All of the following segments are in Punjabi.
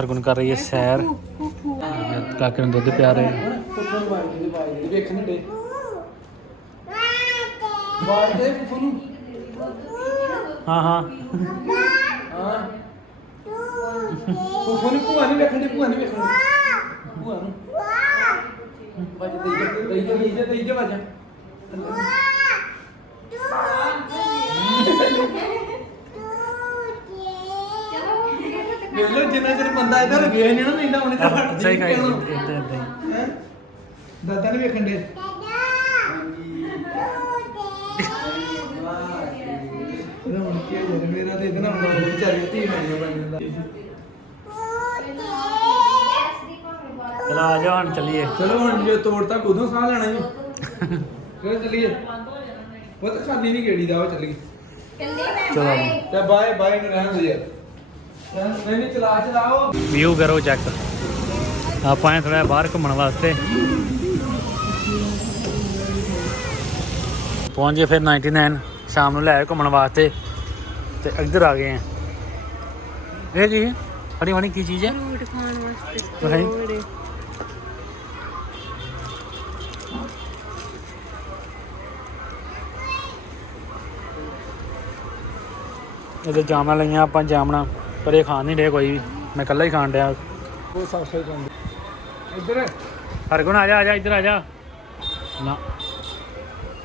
ਹਰਗੁਣ ਕਰ ਰਹੀ ਹੈ ਸੈਰ। ਕਾਕੇ ਨੂੰ ਦੁੱਧ ਪਿਆ ਰਹੇ। ਫੁੱਫੜ ਨੂੰ ਬਾਈ ਦੇ ਬਾਈ ਦੇ ਵੇਖ ਨਹੀਂ ਡੇ ਬਾਈ ਦੇ ਫੁੱਫੜ ਨੂੰ ਹਾਂ ਹਾਂ। ਹਾਂ ਫੁੱਫੜ ਨੂੰ ਭੂਆ ਨਹੀਂ ਵੇਖਣ ਦੀ ਭੂਆ ਨਹੀਂ ਵੇਖਣ ਦੀ ਭੂਆ ਨੂੰ ਵੱਜ ਦੇ ਦੇ ਦੇ ਦੇ ਦੇ ਦੇ ਦੇ ਵੱਜ ਜਿੰਨਾ ਚਿਰ ਬੰਦਾ ਇਧਰ ਵੇਖ ਨਹੀਂ ਨਾ ਲੈਂਦਾ ਉਹਨੇ ਤਾਂ ਸਹੀ ਕਹੀ ਇੱਥੇ ਇੱਥੇ ਹੀ। ਹੈਂ? ਦਾਦਾ ਨਹੀਂ ਵੇਖਣ ਦੇ। ਹੁਣ ਕੀ ਹੋ ਗਿਆ? ਮੇਰਾ ਤੇ ਇਤਨਾ ਹੁੰਦਾ ਵਿਚਾਰੀ ਧੀ ਨਹੀਂ ਬਣਦਾ ਚਲੋ ਹੁਣ ਚੱਲੀਏ। ਚਲੋ ਹੁਣ ਜੇ ਤੋੜ ਤੱਕ ਉਦੋਂ ਸਾਹ ਲੈਣਾ ਹੀ। ਚਲੋ ਚੱਲੀਏ। ਉਹ ਤਾਂ ਖਾਲੀ ਨਹੀਂ ਗੇੜੀ ਦਾ ਉਹ ਚੱਲੀਏ। ਚਲੋ। ਤੇ ਬਾਏ ਬਾਏ ਨੂੰ ਰਹਿਣ ਦੇ ਯਾਰ। ਚਲਾ ਚਲਾਓ ਵਿਊ ਕਰੋ ਚੈੱਕ ਆਪਾਂ ਆਏ ਥੋੜਾ ਬਾਹਰ ਘੁੰਮਣ ਵਾਸਤੇ। ਪਹੁੰਚੇ ਫਿਰ 99 ਸ਼ਾਮ ਨੂੰ ਲੈ ਆਏ ਘੁੰਮਣ ਵਾਸਤੇ। ਤੇ ਇੱਧਰ ਆ ਗਏ ਆ। ਇਹ ਹੈ ਫੜੀ ਫੜੀ ਕੀ ਚੀਜ਼ ਹੈ? ਫਰੂਟ ਖਾਣ ਵਾਸਤੇ। ਤੋੜੇ ਇਹਦੇ ਜਾਮਣਾ ਲਈਆਂ ਆਪਾਂ ਜਾਮਣਾ। ਪਰ ਇਹ ਖਾਣ ਨਹੀਂ ਰਹੇ ਕੋਈ ਵੀ। ਮੈਂ ਇਕੱਲਾ ਹੀ ਖਾਣ ਡਿਆ। ਉਹ ਸਾਫ਼ ਸਫ਼ਾਈ ਕਰਦੇ ਇੱਧਰ। ਹਰਗੁਣ ਆ ਜਾ ਆ ਜਾ ਇੱਧਰ ਆ ਜਾ। ਨਾ।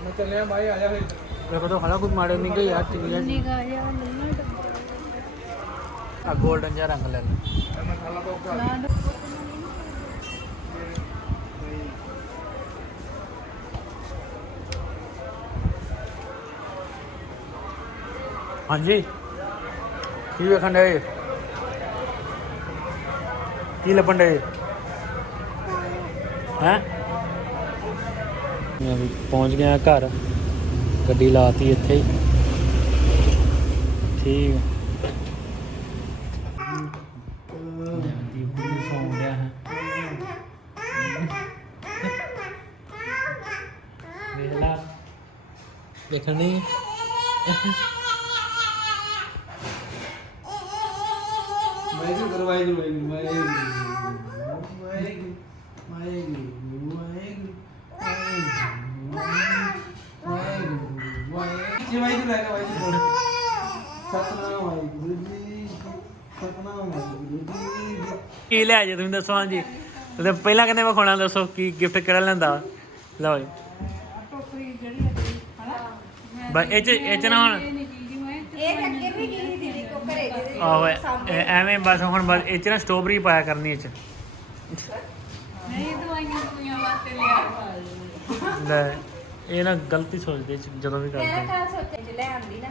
ਮੈਂ ਚੱਲਿਆ ਬਾਈ ਆ ਜਾ ਫਿਰ। ਦੇਖੋ ਤਾਂ ਖੜਾ ਕੋਈ ਮਾੜੇ ਨਹੀਂ ਗਈ ਯਾਰ ਚੀਜ਼ ਨਹੀਂ ਆ। 골ਡਨ ਜਿਹਾ ਰੰਗ ਲੈ ਲੈ। ਹਾਂਜੀ। ਕੀ ਵੇਖਣ ਦੇ ਕੀ ਲੱਭਣ ਦੇ ਹੈ ਮੈਂ ਵੀ ਪਹੁੰਚ ਗਿਆ ਘਰ ਗੱਡੀ ਲਾਤੀ ਇੱਥੇ ਹੀ ਠੀਕ ਦੇਖਣ ਨਹੀਂ ਵਾਹਿਗੁਰੂ ਕਰੋ ਵਾਹਿਗੁਰੂ ਵਾਹਿਗੁਰੂ ਵਾਹਿਗੁਰੂ ਵਾਹਿਗੁਰੂ ਵਾਹਿਗੁਰੂ। ਵਾਹਿਗੁਰੂ ਵਾਹਿਗੁਰੂ ਜੀ ਵਾਹਿਗੁਰੂ ਲੈ ਕੇ ਵਾਹਿਗੁਰੂ ਸਤਨਾਮ ਵਾਹਿਗੁਰੂ ਜੀ ਸਤਨਾਮ ਵਾਹਿਗੁਰੂ ਜੀ ਕੀ ਲੈ ਜੇ ਤੁਸੀਂ ਦੱਸੋ ਹਾਂਜੀ? ਤੇ ਪਹਿਲਾਂ ਕਹਿੰਦੇ ਵਿਖਾਉਣਾ ਦੱਸੋ ਕੀ ਗਿਫਟ ਕਿਹੜਾ ਲੈਂਦਾ? ਲਓ ਜੀ। ਟੋਕਰੀ ਜਿਹੜੀ ਹੈ ਹਨਾ? ਬਸ ਇਹ ਚ ਇਹ ਚ ਨਾ ਹੁਣ। ਇਹ ਤਾਂ ਅੱਗੇ ਵੀ ਕੋ ਘਰੇ ਦੇ ਆਹੋ ਐ- ਐਵੇਂ ਬਸ ਹੁਣ ਬਸ ਇਹ ਚ ਨਾ ਸਟ੍ਰਾਬੇਰੀ ਪਾਇਆ ਕਰਨੀ ਇਹ ਚ। ਨਹੀਂ ਦਵਾਈਆਂ ਦਵਾਈਆਂ ਵਾਸਤੇ ਲਿਆ ਲੈ ਇਹ ਨਾ ਗਲਤੀ ਸੋਚਦੇ ਚ ਜਦੋਂ ਵੀ ਮੇਰਾ ਕਰਦੇ ਘਰ ਸੋਚੇ ਚ ਲੈ ਆਂਦੀ ਨਾ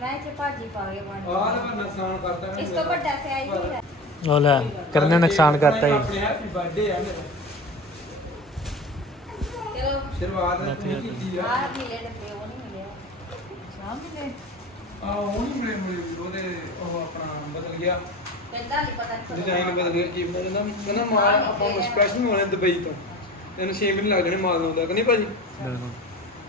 ਮੈਂ ਇਹ ਚ ਭਾਜੀ ਪਾ ਕੇ ਬਣ ਆਹ ਤਾਂ ਨੁਕਸਾਨ ਕਰਤਾ ਇਸ ਤੋਂ ਵੱਡਾ ਸਿਆਈ ਨਹੀਂ ਹੈ। ਉਹ ਲੈ ਕਰਨੇ ਨੁਕਸਾਨ ਕਰਤਾ ਜੀ ਆਪਣੇ ਹੈਪੀ ਬਰਥਡੇ ਆ ਮੇਰਾ। ਚਲੋ। ਸ਼ੁਰੂਆਤ ਨਹੀਂ ਕੀਤੀ ਆ। ਆਹ ਮਿਲੇ ਡੱਬੇ ਉਹ ਨਹੀਂ ਮਿਲਿਆ। ਸਾਹਮਣੇ ਆ ਉਹ ਨਹੀਂ ਮਿਲੇ ਮਿਲੇ ਉਹਦੇ ਉਹ ਆਪਣਾ ਬਦਲ ਗਿਆ ਕਹਿੰਦਾ ਨਹੀਂ ਪਤਾ ਨਹੀਂ ਡਿਜ਼ਾਈਨ ਬਦਲ ਗਿਆ ਜੀ ਮੇਰੇ ਨਾਲ ਕਹਿੰਦਾ ਮਾਲ ਆਪਾਂ ਸਪੈਸ਼ਲ ਮੰਗਵਾਉਣਾ ਦੁਬਈ ਤੋਂ। ਤੈਨੂੰ 6 ਮਹੀਨੇ ਲੱਗ ਜਾਣੇ ਮਾਲ ਆਉਂਦਾ ਕਿ ਨਹੀਂ ਭਾਜੀ? ਬਿਲਕੁਲ।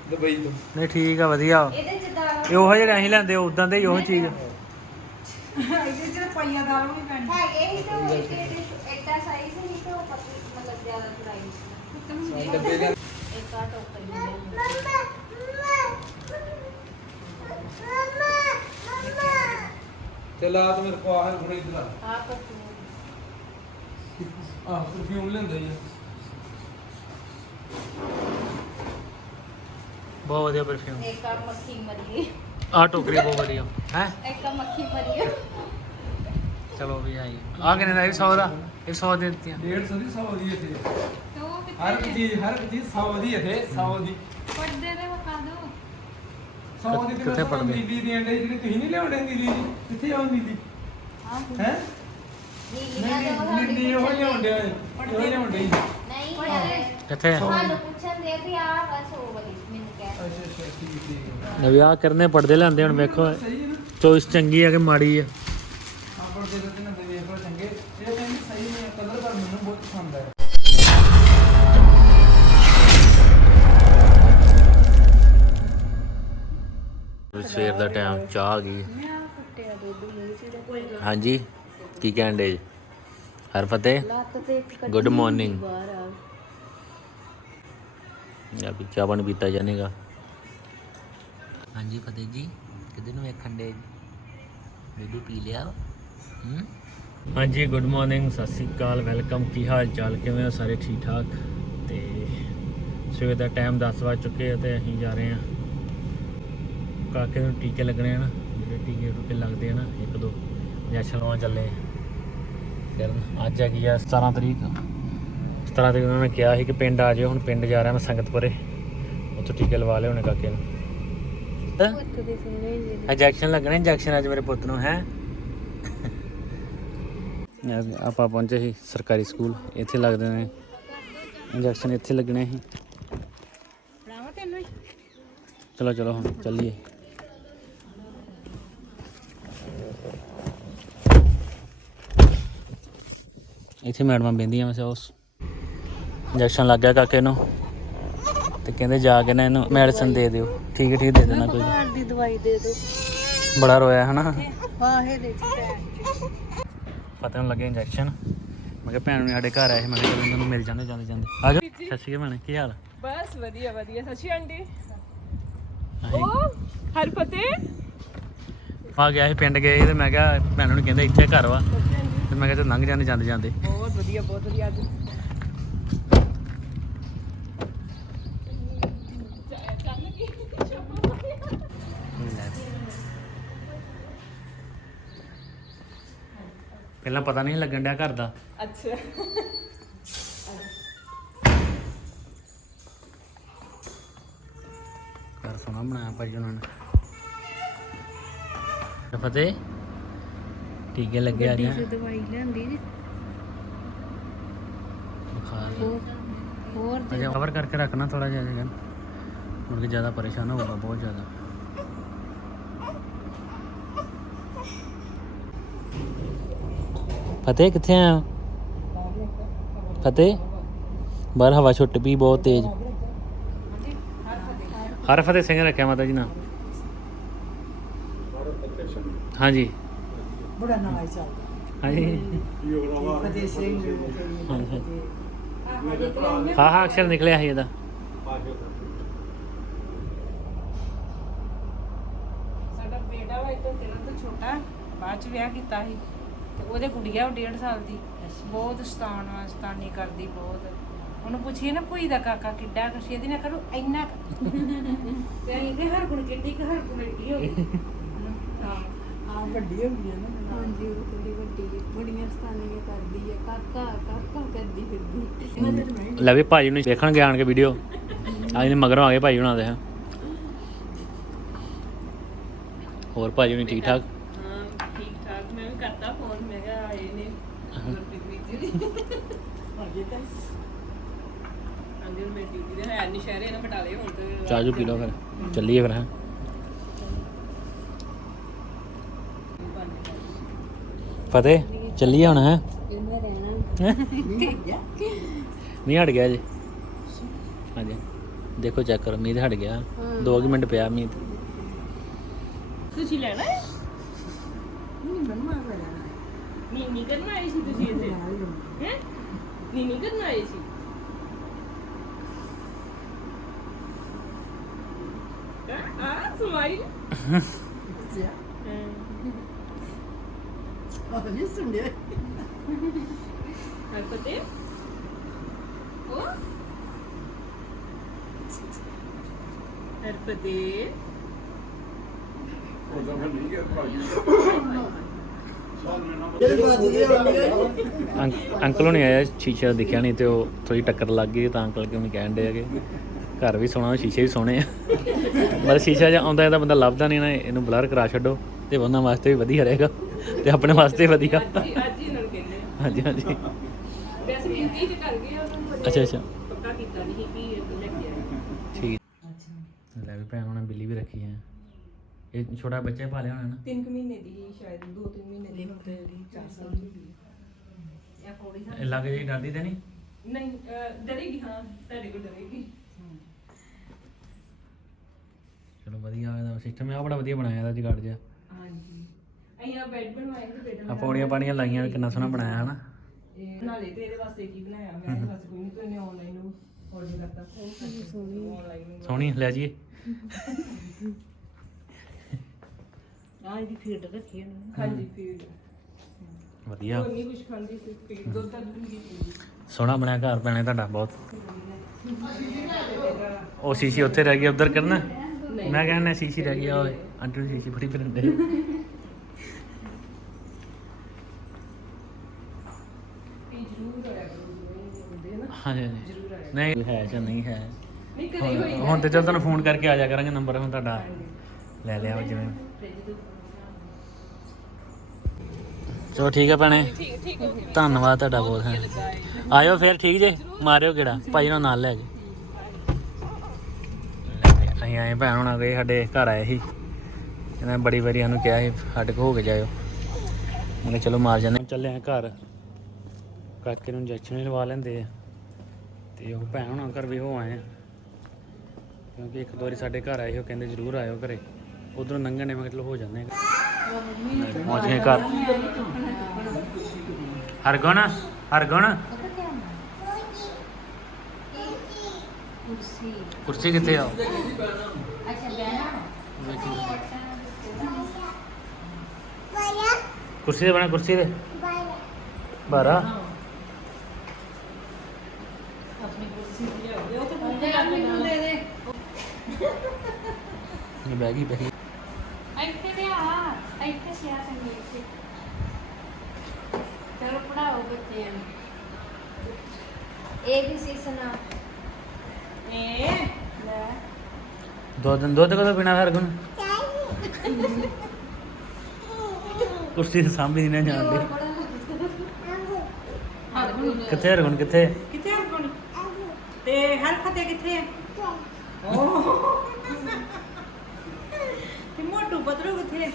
ਦੁਬਈ ਤੋਂ। ਨਹੀਂ ਠੀਕ ਆ ਵਧੀਆ। ਇਹਦੇ ਚ ਦਾਣਾ ਇਹ ਉਹ ਜਿਹੜੇ ਅਸੀਂ ਲੈਂਦੇ ਉਦਾਂ ਦੇ ਹੀ ਉਹ ਚੀਜ਼। ਇਹਦੇ ਚ ਪਾਈਆ ਦਾਲ ਵੀ ਪੈਣੀ ਹੈਗੇ ਹੀ ਤਾਂ ਇੱਕ ਐਡਾ ਸਾਈਜ਼ ਨਹੀਂ ਤਾਂ ਉਹ ਪਤਲੀ ਮਤਲਬ ਜ਼ਿਆਦਾ ਚੜਾਈ ਸੀ। ਡੱਬੇ ਦੇ। ਇੱਕ ਆ ਟੋਕਰੀ ਮਿਲਿਆ ਚਲਾ ਤੇ ਮੇਰੇ ਕੋ ਆਹ ਹੁਣ ਇਧਰ ਆ ਆਹ ਪਰਫਿਊਮ ਲੈਂਦਾ ਜੀ। ਬਹੁਤ ਵਧੀਆ ਪਰਫਿਊਮ ਇੱਕ ਆ ਮੱਖੀ ਮਰੀ ਆ ਟੋਕਰੀ ਬਹੁਤ ਵਧੀਆ। ਹੈ? ਇੱਕ ਆ ਮੱਖੀ ਮਰੀ ਚਲੋ ਵੀ ਆਈ। ਆ ਕਿੰਨੇ ਦਾ? ਇਹ 100 ਦਾ? ਇਹ 100 ਦੇ ਦਿੱਤੀਆਂ। 150 ਦੀ 100 ਦੀ ਇੱਥੇ ਤੇ ਉਹ ਹਰ ਇੱਕ ਕਿੱਥੇ ਚੀਜ਼ ਹਰ ਇੱਕ ਚੀਜ਼ 100 ਦੀ ਇੱਥੇ 100 ਦੀ। ਪਰਦੇ ਦੇ ਵਿਖਾ ਦਿਓ 100 ਦੀ ਕਿੱਥੇ ਪੜਦੇ? ਨੀਲੀ ਦੀ ਅੰਡੇ ਜਿਹੜੀ ਤੁਸੀਂ ਨਹੀਂ ਲਿਆਉਂਦੇ ਨੀਲੀ ਦੀ ਕਿੱਥੇ ਆਉਂ ਆਹ ਹੈ ਨਹੀਂ ਨੀਲੀ ਉਹ ਲਿਆਉਂਦੇ ਆ। ਉਹ ਲਿਆਉਂਦੇ ਨਹੀਂ। ਕਿੱਥੇ ਤੁਹਾਨੂੰ ਪੁੱਛਣ ਦੇ ਵੀ ਆ ਬਸ ਉਹ ਵਾਲੀ ਮੈਨੂੰ ਕਹਿ ਅੱਛਾ ਅੱਛਾ ਠੀਕ ਠੀਕ ਨਵੀਂ ਆ ਕਰਨੇ ਪੜਦੇ ਲੈਂਦੇ ਹੁਣ ਵੇਖੋ। ਚੋਇਸ ਚੰਗੀ ਆ ਕਿ ਮਾੜੀ ਆ? ਆਪਾਂ ਦੇ ਦਿੱਤੇ ਨਾ ਵੇਖ ਚੰਗੇ। ਇਹ ਕਹਿੰਦੇ ਸਹੀ ਨਹੀਂ ਕਲਰ ਪਰ ਮੈਨੂੰ ਬਹੁਤ ਪਸੰਦ ਆਇਆ ਸਵੇਰ ਦਾ ਟਾਈਮ ਚਾਹ ਆ ਗਈ। ਹਾਂਜੀ ਕੀ ਕਹਿਣ ਦੇ ਹਰ ਫਤਿਹ ਗੁੱਡ ਮਾਰਨਿੰਗ ਯਾ ਵੀ ਚਾਹ ਪਾਣੀ ਪੀਤਾ ਜਾਣੇਗਾ ਹਾਂਜੀ ਫਤਿਹ ਜੀ ਕਿਤੇ ਨੂੰ ਵੇਖਣ ਦੇ ਬੀਬੀ ਪੀ ਲਿਆ? ਹੂੰ? ਹਾਂਜੀ ਗੁੱਡ ਮਾਰਨਿੰਗ ਸਤਿ ਸ੍ਰੀ ਅਕਾਲ ਵੈਲਕਮ ਕੀ ਹਾਲ ਚਾਲ ਕਿਵੇਂ ਹੋ ਸਾਰੇ ਠੀਕ ਠਾਕ ਤੇ ਸਵੇਰ ਦਾ ਟਾਈਮ 10 ਵੱਜ ਚੁੱਕੇ ਆ ਤੇ ਅਸੀਂ ਜਾ ਰਹੇ ਹਾਂ ਕਾਕੇ ਨੂੰ ਟੀਕੇ ਲੱਗਣੇ ਆ ਨਾ, ਜਿਹੜੇ ਟੀਕੇ ਟੂਕੇ ਲੱਗਦੇ ਆ ਇੱਕ ਦੋ ਇੰਜੈਕਸ਼ਨ ਲਵਾਉਣ ਚੱਲੇ ਆ। ਅੱਜ ਹੈਗੀ ਆ 17 ਤਰੀਕ। 17 ਤਰੀਕ ਉਹਨਾਂ ਨੇ ਕਿਹਾ ਸੀ ਕਿ ਪਿੰਡ ਆ ਜਿਓ ਹੁਣ ਪਿੰਡ ਜਾ ਰਿਹਾ ਮੈਂ ਸੰਗਤਪੁਰੇ। ਉੱਥੇ ਟੀਕੇ ਲਵਾ ਲਿਆ ਉਹਨੇ ਕਾਕੇ ਨੂੰ। ਇੰਜੈਕਸ਼ਨ ਲੱਗਣੇ, ਇੰਜੈਕਸ਼ਨ ਅੱਜ ਮੇਰੇ ਪੁੱਤ ਨੂੰ, ਹੈ? ਆਪਾਂ ਪਹੁੰਚੇ ਸੀ ਸਰਕਾਰੀ ਸਕੂਲ, ਇੱਥੇ ਲੱਗਦੇ ਨੇ। ਇੰਜੈਕਸ਼ਨ ਇੱਥੇ ਲੱਗਣੇ ਸੀ। ਚਲੋ ਚਲੋ ਹੁਣ ਚੱਲੀਏ। ਇੱਥੇ ਮੈਡਮਾਂ ਬੈੰਦੀਆਂ ਵੈਸੇ ਉਸ ਇੰਜੈਕਸ਼ਨ ਲੱਗ ਗਿਆ ਕਾਕੇ ਨੂੰ। ਤੇ ਕਹਿੰਦੇ ਜਾ ਕੇ ਨਾ ਇਹਨੂੰ ਮੈਡੀਸਨ ਦੇ ਦਿਓ। ਠੀਕ ਹੈ ਠੀਕ ਦੇ ਦੇਣਾ ਕੋਈ। ਘਰ ਦੀ ਦਵਾਈ ਦੇ ਦੋ ਬੜਾ ਰੋਇਆ ਹਨਾ ਹਾਂ ਇਹ ਦੇ ਫਤਿਹ ਨੂੰ ਲੱਗੇ ਇੰਜੈਕਸ਼ਨ। ਮੈਂ ਕਿਹਾ ਭੈਣ ਨੂੰ ਸਾਡੇ ਘਰ ਆਏ ਮੈਂ ਕਿਹਾ ਚਲੋ ਉਹਨਾਂ ਨੂੰ ਮਿਲ ਜਾਂਦੇ ਜਾਂਦੇ ਜਾਂਦੇ। ਆ ਜਾ ਸਤਿ ਸ਼੍ਰੀ ਅਕਾਲ ਭੈਣੇ ਕੀ ਹਾਲ? ਬਸ ਵਧੀਆ ਵਧੀਆ। ਆਂਟੀ। ਉਹ ਹਰ ਫਤਿਹ ਆ ਗਿਆ ਸੀ ਪਿੰਡ ਗਏ ਤੇ ਮੈਂ ਕਿਹਾ ਭੈਣ ਨੂੰ ਕਹਿੰਦੇ ਇੱਥੇ ਘਰ ਵਾ। ਤੇ ਮੈਂ ਕਿਹਾ ਲੰਘ ਜਾਂਦੇ ਜਾਂਦੇ ਜਾਂਦੇ। ਬਹੁਤ ਵਧੀਆ ਬਹੁਤ ਵਧੀਆ ਅੱਜ। ਪਹਿਲਾਂ ਪਤਾ ਨਹੀਂ ਲੱਗਣ ਡਿਆ ਘਰ ਦਾ। ਅੱਛਾ। ਘਰ ਸੋਹਣਾ ਬਣਾਇਆ ਭਾਈ ਉਹਨਾਂ ਨੇ। ਫਤਿਹ। ਟੀਕੇ ਲੱਗੇ ਆ ਗਿਆ ਦਵਾਈ ਲੈਂਦੀ ਜੀ। ਬੁਖਾਰ ਹੀ। ਹੋਰ ਹੋਰ ਅਜੇ ਕਵਰ ਕਰਕੇ ਰੱਖਣਾ ਥੋੜਾ ਜਿਹਾ ਜਿਹਾ ਮੁੜ ਕੇ ਜ਼ਿਆਦਾ ਪਰੇਸ਼ਾਨ ਹੋਊਗਾ ਬਹੁਤ ਜ਼ਿਆਦਾ। ਫਤਿਹ ਕਿੱਥੇ ਆ ਫਤਿਹ? ਬਾਹਰ ਹਵਾ ਛੁੱਟ ਪਈ ਬਹੁਤ ਤੇਜ਼। ਹਰ ਫਤਿਹ ਸਿੰਘ ਰੱਖਿਆ ਮਾਤਾ ਜੀ ਨਾ ਹਾਂਜੀ। ਬੜਾ ਚੱਲਦਾ। ਫਤਿਹ ਸਿੰਘ ਹਾਂਜੀ। ਹਾਂ ਹਾਂ ਅਕਸ਼ਰ ਨਿਕਲਿਆ ਸੀ ਇਹਦਾ। ਸਾਡਾ ਬੇਟਾ ਵਾ ਇੱਕ ਤੇਰਾ ਤੋਂ ਛੋਟਾ ਬਾਅਦ ਚ ਵਿਆਹ ਕੀਤਾ ਸੀ। ਤੇ ਉਹਦੇ ਗੁੜੀਆ ਉਹ 1.5 ਸਾਲ ਦੀ। ਬਹੁਤ ਸਤਾਨ ਵਾ ਸਤਾਨੀ ਕਰਦੀ ਬਹੁਤ। ਉਹਨੂੰ ਪੁੱਛੀਏ ਨਾ ਭੂਈ ਦਾ ਕਾਕਾ ਕਿੱਡਾ ਕੁਛ ਇਹਦੀ ਨਾ ਕਰੂ ਇੰਨਾ ਕੁ। ਤੇ ਇਹਦੇ ਹਰ ਗੁਣ ਕਿੱਡੀ ਕਿ ਹਰ ਗੁਣ ਏਡੀ ਹੋ ਗਈ। ਹਾਂ ਆ ਵੱਡੀ ਹੋ ਗਈ ਹੈ ਨਾ ਹਾਂਜੀ ਉਹ ਥੋੜੀ ਵੱਡੀ ਹੈ ਬੜੀਆਂ ਸਤਾਨੀਆਂ ਕਰਦੀ ਹੈ ਕਾਕਾ ਕਾਕਾ ਕਰਦੀ ਫਿਰਦੀ ਲੈ ਵੀ ਭਾਜੀ ਨੂੰ ਦੇਖਣਗੇ ਆਣ ਕੇ ਵੀਡੀਓ ਅੱਜ ਨੇ ਮਗਰੋਂ ਆ ਗਏ ਭਾਜੀ ਬਣਾਉਂਦੇ ਹਾਂ ਹੋਰ ਭਾਜੀ ਨੂੰ ਠੀਕ ਠਾਕ? ਹਾਂ ਠੀਕ ਠਾਕ। ਮੈਂ ਵੀ ਕਰਤਾ ਫੋਨ ਮੈਂ ਕਿਹਾ ਆਏ ਨੇ ਗੁਰਪ੍ਰੀਤ ਵੀਰ ਜੀ ਤਾਂ। ਅੰਦਰ ਮੇਰੀ ਡਿਊਟੀ ਦੇ ਹੈ ਨਹੀਂ ਸ਼ਹਿਰੇ ਨਾ ਬਟਾਲੇ ਹੁਣ ਤੇ। ਚਾਹ ਪੀ ਲਓ ਫਿਰ। ਚੱਲੀਏ ਫਿਰ ਹੈਂ। ਫਤਿਹ ਚੱਲੀਏ ਹੁਣ ਹੈ? ਨਹੀਂ ਹਟ ਗਿਆ ਜੀ। ਹਾਂਜੀ। ਦੇਖੋ ਚੈੱਕ ਕਰੋ ਮੀਂਹ ਹਟ ਗਿਆ। 2 ਮਿੰਟ ਪਿਆ ਮੀਂਹ। ਤੁਸੀਂ ਲੈਣਾ ਹੈ? ਨਹੀਂ ਬੰਮਾ ਕਰਾਂ ਨਹੀਂ ਨਹੀਂ ਕਰਨਾ ਆਈ ਸੀ ਤੁਸੀਂ ਇੱਥੇ। ਹੈ ਨਹੀਂ ਨਹੀਂ ਕਰਨਾ ਆਈ ਸੀ। ਆ ਸਮਾਈਲ ਸਿਆ ਦੇ ਆਉਂਦੇ ਅੰਕ- ਅੰਕਲ ਹੁਣੇ ਆਇਆ ਸ਼ੀਸ਼ਾ ਦਿਖਿਆ ਨਹੀਂ ਤੇ ਉਹ ਥੋੜੀ ਟੱਕਰ ਲੱਗ ਗਈ ਤਾਂ ਅੰਕਲ ਕਿਉਂ ਕਹਿਣ ਦੇ ਹੈਗੇ। ਘਰ ਵੀ ਸੋਹਣਾ ਸ਼ੀਸ਼ੇ ਵੀ ਸੋਹਣੇ ਆ। ਮਤਲਬ ਸ਼ੀਸ਼ਾ ਜੇ ਆਉਂਦਾ ਇਹਦਾ ਬੰਦਾ ਲੱਭਦਾ ਨਹੀਂ ਨਾ ਇਹਨੂੰ ਬਲਰ ਕਰਾ ਛੱਡੋ ਤੇ ਉਹਨਾਂ ਵਾਸਤੇ ਵੀ ਵਧੀਆ ਰਹੇਗਾ। ਤੇ ਆਪਣੇ ਵਾਸਤੇ ਵਧੀਆ। ਅੱਜ ਹੀ ਅੱਜ ਹੀ ਨਾਲ ਕਹਿੰਦੇ ਆ। ਹਾਂਜੀ ਹਾਂਜੀ। ਵੈਸੇ ਗਿਣਤੀ ਚ ਕਰ ਗਏ ਉਹਨਾਂ ਨੂੰ ਅੱਛਾ ਅੱਛਾ। ਪੱਕਾ ਕੀਤਾ ਨਹੀਂ ਸੀ ਕਿ ਇਹ ਲੈ ਕੇ ਆਏ। ਠੀਕ। ਲੈ ਵੀ ਭੈਣ ਉਹਨਾਂ ਬਿੱਲੀ ਵੀ ਰੱਖੀ ਹੈ ਇਹ ਛੋਟਾ ਬੱਚਾ ਪਾਲਿਆ ਹੋਣਾ ਨਾ। 3 ਮਹੀਨੇ ਦੀ ਸ਼ਾਇਦ 2-3 ਮਹੀਨੇ ਦੀ। ਹੁਣ ਤੇ 4 ਸਾਲ ਦੀ ਹੋਈ ਹੈ। ਇਹ ਥੋੜੀ ਇਹ ਲੱਗ ਜੀ ਡਰਦੀ ਤਾਂ ਨਹੀਂ? ਨਹੀਂ ਅਹ, ਡਰੇਗੀ ਹਾਂ ਤੁਹਾਡੇ ਕੋਲ ਡਰੇਗੀ। ਚਲੋ ਵਧੀਆ ਇਹਦਾ ਸਿਸਟਮ ਆ ਬੜਾ ਵਧੀਆ ਬਣਾਇਆ ਇਹਦਾ ਜਗਾੜ ਜਿਹਾ। ਅਈਆਂ ਬੈੱਡ ਬਣਵਾਏ ਤੇ ਬੈੱਡ ਆ ਪੌੜੀਆਂ ਪਾਣੀਆਂ ਲਾਈਆਂ ਕਿੰਨਾ ਸੋਹਣਾ ਬਣਾਇਆ ਹਨਾ? ਇਹ ਨਾਲੇ ਤੇਰੇ ਵਾਸਤੇ ਕੀ ਬਣਾਇਆ? ਮੈਂ ਇਹਦੇ ਵਾਸਤੇ ਕੋਈ ਨਹੀਂ ਤੂੰ ਆਨਲਾਈਨ ਨੂੰ ਆਰਡਰ ਕਰਤਾ। ਆਨਲਾਈਨ ਸੋਹਣੀ ਲੈ ਜੀਏ ਆ ਇਹਦੀ ਫੀਡ ਰੱਖੀ ਹੋਣੀ ਹਾਂਜੀ ਫੀਡ ਵਧੀਆ। ਕੋਈ ਨਹੀਂ ਕੁਝ ਖਾਂਦੀ ਸੀ ਫੀਡ ਦੁੱਧ ਤਾਂ ਦੁੱਧ ਨਹੀਂ ਪੀਂਦੀ ਸੋਹਣਾ ਬਣਿਆ ਘਰ ਪੈਣੇ ਤੁਹਾਡਾ ਬਹੁਤ। ਉਹ ਸ਼ੀਸ਼ੀ ਉੱਥੇ ਰਹਿ ਗਈ ਉਧਰ ਕਰਨਾ? ਮੈਂ ਕਹਿੰਦਾ ਸ਼ੀਸ਼ੀ ਰਹਿ ਗਈ ਆ ਓਏ ਆਂਟੀ ਨੂੰ ਸ਼ੀਸ਼ੀ ਫੜੀ ਫਿਰਨ ਦੇ। ਜ਼ਰੂਰ ਆਇਆ ਕਰੋ ਜਿਵੇਂ ਹੁੰਦੇ ਨਾ ਹਾਂਜੀ ਹਾਂਜੀ। ਨਹੀਂ ਹੈ ਜਾਂ ਨਹੀਂ ਹੈ? ਨਹੀਂ ਕਦੇ ਹੋਈ ਹੁਣ ਤੇ ਚੱਲ ਤੁਹਾਨੂੰ ਫੋਨ ਕਰਕੇ ਆ ਜਾ ਕਰਾਂਗੇ ਨੰਬਰ ਹੁਣ ਤੁਹਾਡਾ ਲੈ ਲਿਆ ਵਾ ਜਿਵੇਂ। ਚਲੋ ਠੀਕ ਹੈ ਭੈਣੇ। ਧੰਨਵਾਦ ਤੁਹਾਡਾ ਬਹੁਤ ਹੈ। ਆਇਓ ਫਿਰ ਠੀਕ ਜੇ? ਮਾਰਿਓ ਕਿਹੜਾ ਭਾਈ ਨੂੰ ਨਾਲ ਲੈ ਕੇ। ਲੈ, ਅਸੀਂ ਆਏ ਭੈਣ ਹੁਣਾਂ ਦੇ ਸਾਡੇ ਘਰ ਆਏ ਸੀ। ਇਹਨਾਂ ਬੜੀ ਵਾਰੀ ਸਾਨੂੰ ਕਿਹਾ ਸੀ ਸਾਡੇ ਕੋ ਹੋ ਕੇ ਜਾਇਓ। ਮੈਂ ਚਲੋ ਮਾਰ ਜਾਂਦੇ ਚੱਲੇ ਆ ਘਰ। ਕਾਕੇ ਨੂੰ ਇੰਜੈਕਸ਼ਨ ਵੀ ਲਵਾ ਲੈਂਦੇ ਆ। ਤੇ ਉਹ ਭੈਣ ਹੁਣਾਂ ਘਰ ਵੀ ਹੋ ਆਏ ਕਿਉਂਕਿ ਇੱਕ ਦੋ ਸਾਡੇ ਘਰ ਆਏ ਹੋ ਕਹਿੰਦੇ ਜ਼ਰੂਰ ਆਇਓ ਘਰੇ। ਉਧਰੋਂ ਲੰਘਣੇ ਮਤਲਬ ਹੋ ਜਾਂਦੇ ਪਹੁੰਚ ਗਏ ਘਰ। ਹਰਗਣ ਹਰਗੁਣ। ਕੁਰਸੀ। ਕਿੱਥੇ ਆ? ਕੁਰਸੀ ਦੇ ਬਣਾ ਕੁਰਸੀ ਦੇ 12 ਇਹ ਬਹਿ ਗਈ ਬਹਿ ਗਈ। ਇੱਥੇ ਤੇ ਆ ਇੱਥੇ ਸਿਆ ਸੰਗੀ ਇੱਥੇ। ਚਲੋ ਪੜਾਓ ਬੱਚਿਆਂ ਨੂੰ। ਏ ਬੀ ਸੀ ਸੁਣਾ ਇਹ ਲੈ। ਦੋ ਦਿਨ ਦੁੱਧ ਕਦੋਂ ਪੀਣਾ ਹਰਗੁਣ ਕੁਰਸੀ ਤੇ ਸਾਂਭੀ ਨਹੀਂ ਨਾ ਜਾਂਦੀ ਕਿੱਥੇ ਹਰਗੁਣ ਕਿੱਥੇ? ਕਿੱਥੇ ਹਰਗੁਣ ਤੇ ਹਰ ਫਤਿਹ ਕਿੱਥੇ ਹੈ ਓਹ ਤੇ ਮੋਟੂ ਬਦਰੂ ਕਿੱਥੇ ਹੈ?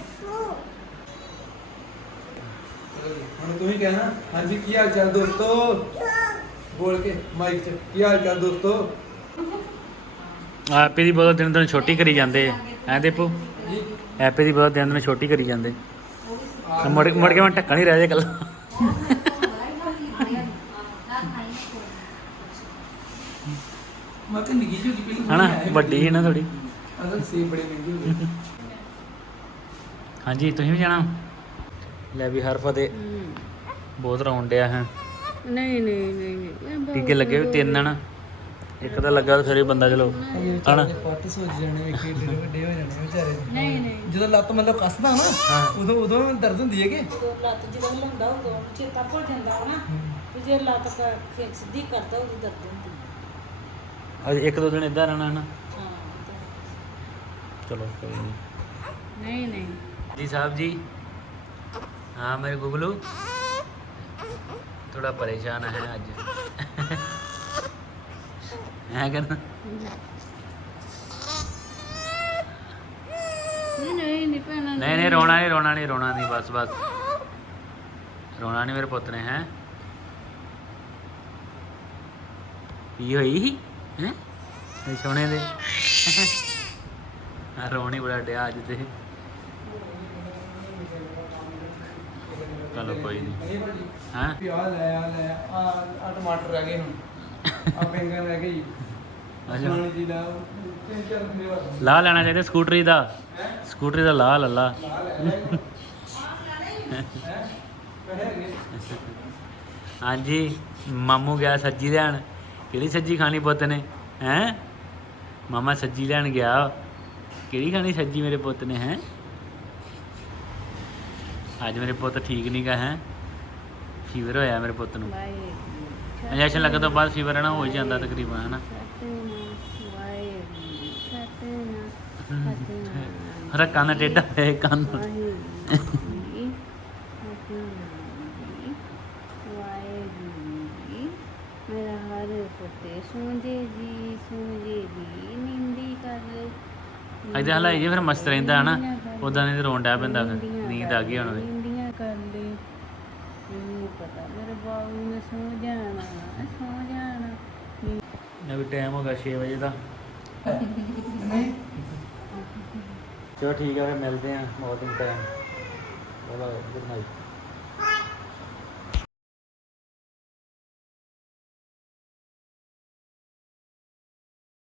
ਹੁਣ ਤੂੰ ਹੀ ਕਹਿਣਾ ਹਾਂਜੀ ਕੀ ਹਾਲ ਚਾਲ ਦੋਸਤੋ? ਬੋਲ ਕੇ ਮਾਈਕ 'ਚ। ਕੀ ਹਾਲ ਚਾਲ ਦੋਸਤੋ? ਹੈਪੀ ਦੀ ਬਹੁਤ ਦਿਨ ਦਿਨ ਛੋਟੀ ਕਰੀ ਜਾਂਦੇ। ਐ ਦੇਪੋ? ਹੈਪੀ ਦੀ ਬਹੁਤ ਦਿਨ ਦਿਨ ਛੋਟੀ ਕਰੀ ਜਾਂਦੇ। ਮੁੜ ਮੁੜ ਕੇ ਮੈਂ ਢੱਕਣ ਹੀ ਰਹਿ ਜਾ ਕੱਲਾ ਮੈਂ ਕਿ ਨਿੱਕੀ ਜਿਹੀ ਪਹਿਲੀ ਹਨਾ? ਵੱਡੀ ਹੈ ਨਾ ਥੋੜੀ ਅਸਲ ਸੇਬ ਬੜੇ ਮਹਿੰਗੇ ਹੋ ਗਏ ਹਾਂਜੀ ਤੁਸੀਂ ਵੀ ਜਾਣਾ? ਲੈ ਵੀ ਹਰ ਫਤੇ ਬਹੁਤ ਰੌਣ ਡਿਆ ਹੈ। ਨਹੀਂ ਨਹੀਂ ਨਹੀਂ ਟੀਕੇ ਲੱਗੇ ਵੀ ਤਿੰਨ ਹਨ। ਇੱਕ ਤਾਂ ਲੱਗਾ ਤਾਂ ਫਿਰ ਹੀ ਬੰਦਾ ਚਲੋ ਹਨਾ? ਪੱਟ ਸੋਚ ਜਾਣੇ ਵੇਖੇ ਏਡੇ ਵੱਡੇ ਹੋ ਜਾਣੇ ਵਿਚਾਰੇ ਨਹੀਂ ਨਹੀਂ। ਜਦੋਂ ਲੱਤ ਮਤਲਬ ਕੱਸਦਾ ਨਾ ਉਦੋਂ ਉਦੋਂ ਦਰਦ ਹੁੰਦੀ ਹੈ ਕਿ ਲੱਤ ਜਦੋਂ ਹਿਲਾਉਂਦਾ ਉਦੋਂ ਚੇਤਾ ਭੁੱਲ ਜਾਂਦਾ ਨਾ ਤੇ ਜੇ ਲੱਤ ਸਿੱਧੀ ਕਰਦਾ ਉਦੋਂ ਦਰਦ ਹੁੰਦੀ। ਹੈ। ਅੱਜ ਇੱਕ ਦੋ ਦਿਨ ਇਦਾਂ ਰਹਿਣਾ ਹਨਾ ਹਾਂ ਚਲੋ ਕੋਈ ਨਹੀਂ ਨਹੀਂ ਨਹੀਂ ਜੀ ਸਾਹਿਬ ਜੀ हाँ मेरे गुगलू थोड़ा परेशान है आज है करना ਨਹੀਂ ਨਹੀਂ ਨਹੀਂ ਭੈਣਾ नहीं नहीं रोना नहीं रोना नहीं रोना नहीं बस बस रोना नहीं मेरे पुत ने हैं पी हुई ਹੈ? ਸੋਹਣੇ ਦੇ। ਆ ਰੋਣੀ ਬੜਾ ਡਿਆ ਅੱਜ ਤੇ। ਚਲੋ ਕੋਈ ਨਹੀਂ ਹਾਂ? ਪਿਆਜ਼ ਲੈ ਆ ਲੈ ਆ। ਟਮਾਟਰ ਰਹਿ ਗਏ ਹੁਣ। ਆ ਬੈਂਗਣ ਰਹਿ ਗਈ ਲਾ ਲੈਣਾ ਚਾਹੀਦਾ ਸਕੂਟਰੀ ਦਾ। ਸਕੂਟਰੀ ਦਾ ਲਾ ਲੱਲਾ ਹਾਂਜੀ ਮਾਮੂ ਗਿਆ ਸੱਜੀ ਦੇਣ ਕਿਹੜੀ ਸੱਜੀ ਖਾਣੀ ਪੁੱਤ ਨੇ? ਹੈ? ਮਾਮਾ ਸੱਜੀ ਲੈਣ ਗਿਆ। ਕਿਹੜੀ ਖਾਣੀ ਸੱਜੀ ਮੇਰੇ ਪੁੱਤ ਨੇ ਹੈ? ਅੱਜ ਮੇਰੇ ਪੁੱਤ ਠੀਕ ਨਹੀਂ ਗਾ ਹੈ? ਫੀਵਰ ਹੋਇਆ ਮੇਰੇ ਪੁੱਤ ਨੂੰ। ਇੰਜੈਕਸ਼ਨ ਲੱਗਣ ਤੋਂ ਬਾਅਦ ਫੀਵਰ ਨਾ ਹੋ ਹੀ ਜਾਂਦਾ ਤਕਰੀਬਨ ਹੈ ਨਾ ਸਤਨਾ ਵਾਏ ਸਤਨਾ ਸਤਨਾ ਹਰ ਕੰਨ ਟੇਢਾ ਹੋਇਆ ਕੰਨ ਵਾਹਿਗੁਰੂ ਜੀ ਸਤਨਾਮ ਜੀ ਵਾਹਿਗੁਰੂ ਜੀ ਮੇਰਾ ਹਰ ਫਤੇ ਸੋਝੇ ਜੀ ਸੋਝੇ ਜੀ ਨਿੰਦੀ ਕਰ। ਇਹਦੇ ਹਲਾਈ ਜੇ ਫਿਰ ਮਸਤ ਰਹਿੰਦਾ ਹੈ ਨਾ ਉਦਾਂ ਨਹੀਂ ਤੇ ਰੋਣ ਡਿਆ ਪੈਂਦਾ ਫਿਰ ਨੀਂਦ ਆ ਗਈ ਹੁਣ। ਵੀ ਨਿੰਦੀਆਂ ਕਰ ਲੈ ਮੈਨੂੰ ਪਤਾ ਮੇਰੇ ਬਾਬੂ ਨੇ ਸੋ ਜਾਣਾ ਸੋ ਜਾਣਾ। ਇਹ ਵੀ ਟਾਈਮ ਹੋ ਗਿਆ 6 ਵਜੇ ਦਾ। ਨਹੀਂ। ਚਲੋ ਠੀਕ ਹੈ ਫਿਰ ਮਿਲਦੇ ਆਂ ਬਹੁਤ ਦਿਨ ਟਾਈਮ ਚਲੋ ਗੁੱਡ ਨਾਈਟ